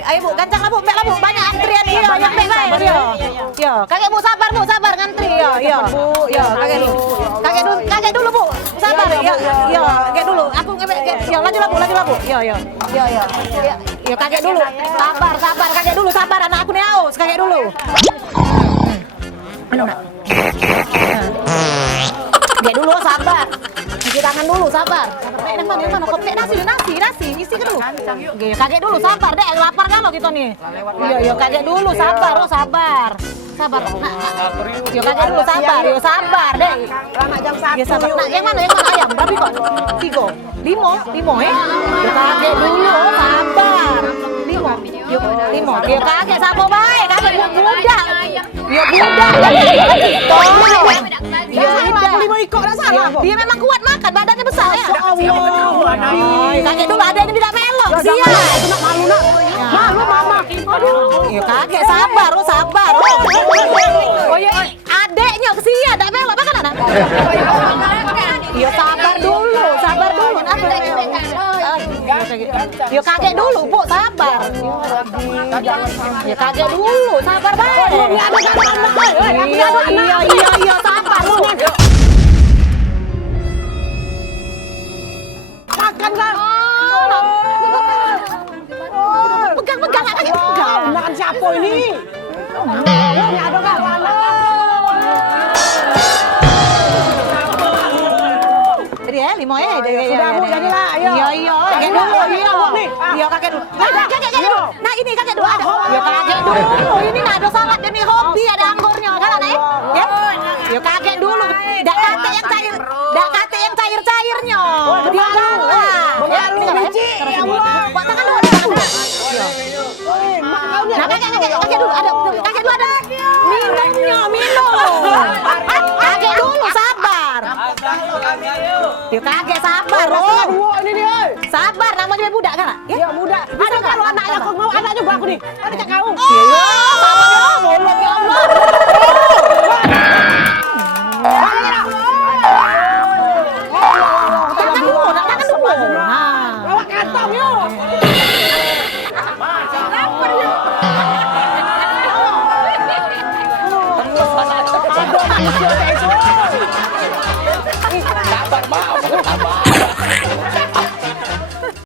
Ayo Bu, gancang lah Bu, mek lah Bu, banyak antrian yo, yang mek bae yo. Yo, kakek Bu sabar ngantri yo. Yo, kakek dulu Bu. Sabar yo, kakek dulu. Aku yo laju lah Bu. Yo. Yo kakek dulu. Sabar, kakek dulu sabar, anak aku nih haus, kakek dulu. Minum nak. Kakek dulu sabar. Cuci tangan dulu, sabar. Nek mana? Kok nasi, isi ke dulu. Kakek dulu sabar, Dek, lapar kan lo gitu nih. Yo, kakek dulu sabar, sabar. Sabar. Yo kakek dulu sabar, Dek. Lama jam 1. Ya sabar. Nak, yang mana ayam? Berapa kok? 3. 5 ya. Yo kakek dulu sabar. 5. Yo kakek sabar baik, kakek budak. Yo budak. Ya sama aku 5 ikut dah salah. Dia memang kuat makan, badannya besar ya. Allah. Kakek dulu ada yang tidak melok, sia. Malu nak. Malu mama. Aduh. Ya kakek sabar. Oh iya, adeknya kesia, tidak melok makan anak. Ya sabar dulu. Ya kakek dulu, Bu, sabar. Ya kakek dulu, sabar baik. Iya, sabar Bu. Makan kan? Pegang kakek pegang. Makan siapa ini? Ini ada kan? Jadi ya, 5 ya. Sudah Bu, jadilah. Ayo. Iya. Kakek dulu. Iya, kakek dulu. Kakek dulu. Nah, ini kakek dulu ada. Ya kakek dulu. Ini nah ada salad demi hobi, ada anggurnya kan anak ya? Ya kakek dulu. Dak kate yang cair-cairnya. Dia lah. Ya, ini biji. Ya Allah. Buat tangan dulu. Nah, kakek dulu ada. Kakek dulu ada. Minum. Kakek dulu sabar. Ya kakek sabar. Ini dia. Sabar, namanya budak kan? Ya budak. Ada kalau anaknya aku mau anak juga aku nih. Ada cak kau. Iya, sabar ya, boleh ya Allah. Tangan dulu. Nah. Bawa kantong yuk. Manusia itu.